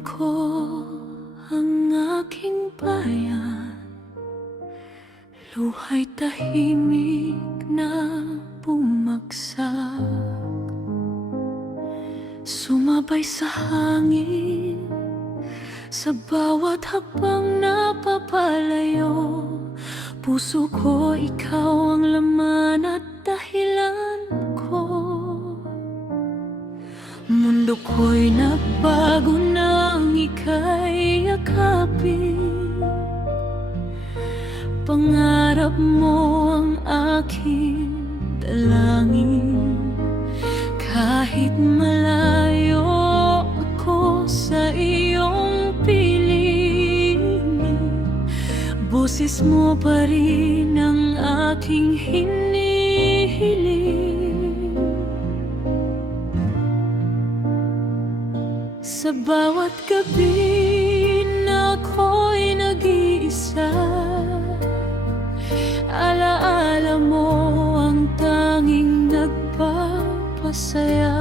ko ang aking bayan, luha'y tahimik na bumagsak, sumabay sa hangin, sa bawat hakbang napapalayo. Puso ko, ikaw ang laman at dahilan ko. Mundo ko'y nagbago nang ika'y yakapin. Pangarap mo ang aking dalangin. Kahit malayo ako sa iyong piling, boses mo pa rin ang aking hinihiling. Sa bawat gabi na ako'y nag-iisa, alaala mo ang tanging nagpapasaya.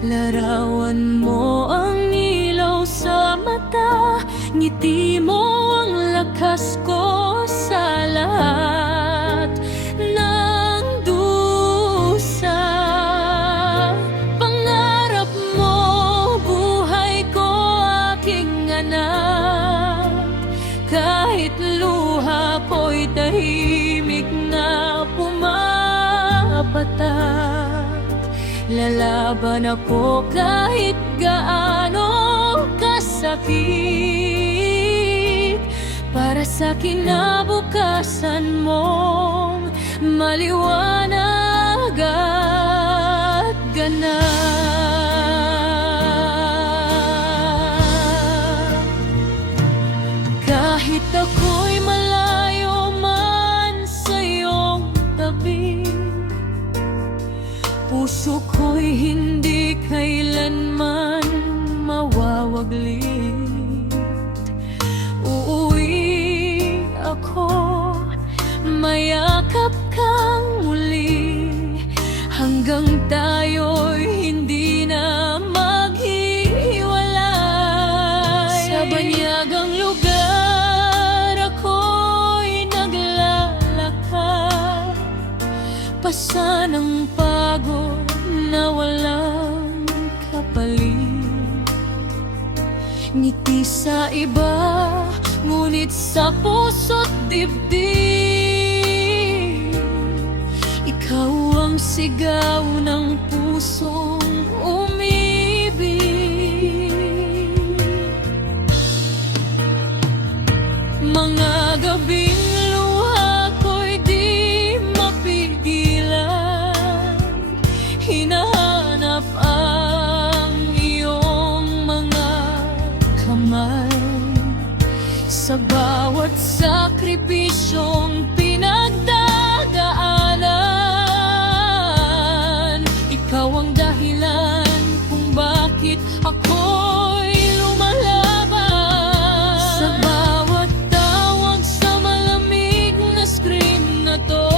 Larawan mo ang ilaw sa mata, ngiti mo ang lakas ko sa lahat ng dusa. Pangarap mo, buhay ko, aking anak. Kahit luha ko'y tahimik na pumapatak, lalaban ako kahit gaano kasakit, para sa kinabukasan mong maliwanag at ganap. Kahit ako'y malayo man sa iyong tabi, puso ko'y hindi kailanman mawawaglit. Uuwi ako, mayakap kang muli, hanggang tayo'y hindi na maghiwalay. Sa banyagang lugar ako'y naglalakad, pasan ang pagod na walang kapalit. Ngiti sa iba, ngunit sa puso't dibdib, ikaw ang sigaw ng pusong umibig. Mga gabing luha ko'y di mapigilan, hinahanap ang iyong mga kamay. Sa bawat sakripisyong pinagdadaanan, ikaw ang dahilan kung bakit ako'y lumalaban. Sa bawat tawag sa malamig na screen na to,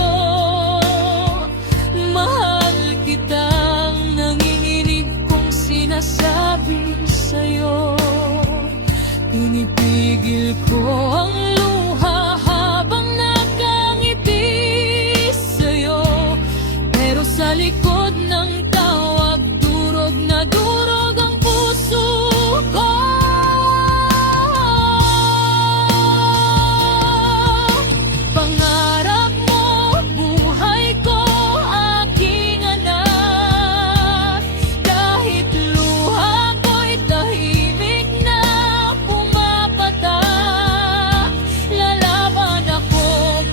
mahal kitang nanginginig kong sinasabi sa'yo. Pinipigil ko ang luha habang nakangiti sa'yo, pero sa likod ng tawag, durog na durog ang puso ko. Pangarap mo, buhay ko, aking anak. Kahit luha ko'y tahimik na pumapatak, lalaban ako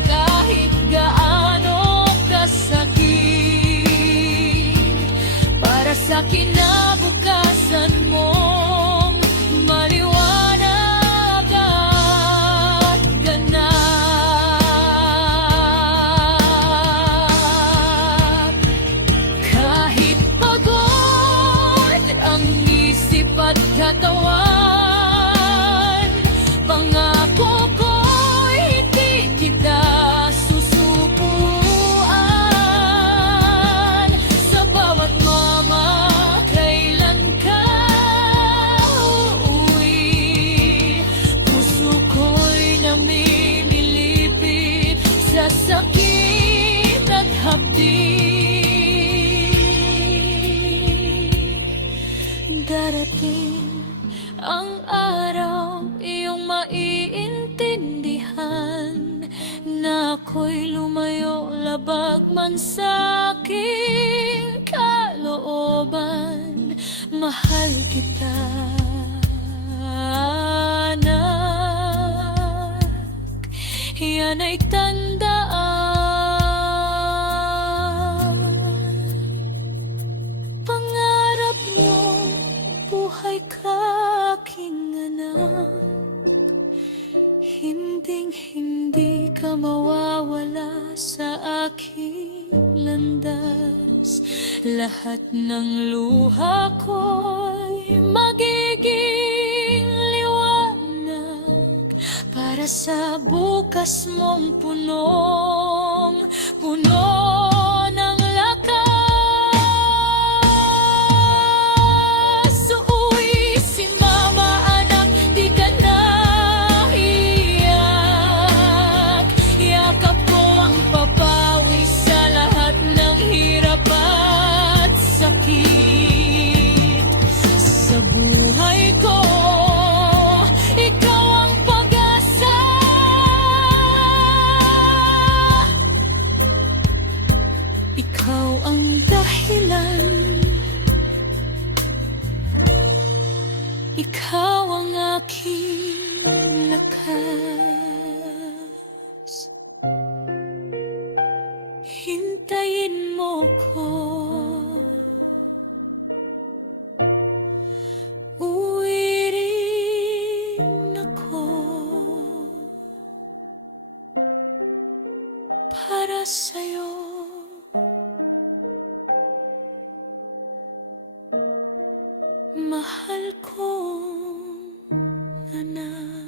kahit gaano kasakit, para sa kinabukasan mong maliwanag at ganap. Kahit pagod ang isip at katawan, pangako ko'y hindi kita susupuan. Sa bawat mamakailan ka darating ang araw, iyong maiintindihan na ako'y lumayo, labag man sa aking kalooban. Mahal kita, anak, yan ay tandaan. Pangarap mo, buhay ka, aking anak. Hinding-hindi ka mawawala sa aking landas. Lahat ng luha ko'y magiging liwanag para sa bukas mong punong-puno ng lakas. Uuwi si mama, anak, di ka na iyak. Yakap ko ang papawi sa lahat ng hirap at sakit. Sa buhay ko, ikaw ang pag-asa. Ikaw ang dahilan, ikaw ang aking lakas. Hintayin mo ko, uwi rin ako para sa'yo. Mahal kong anak.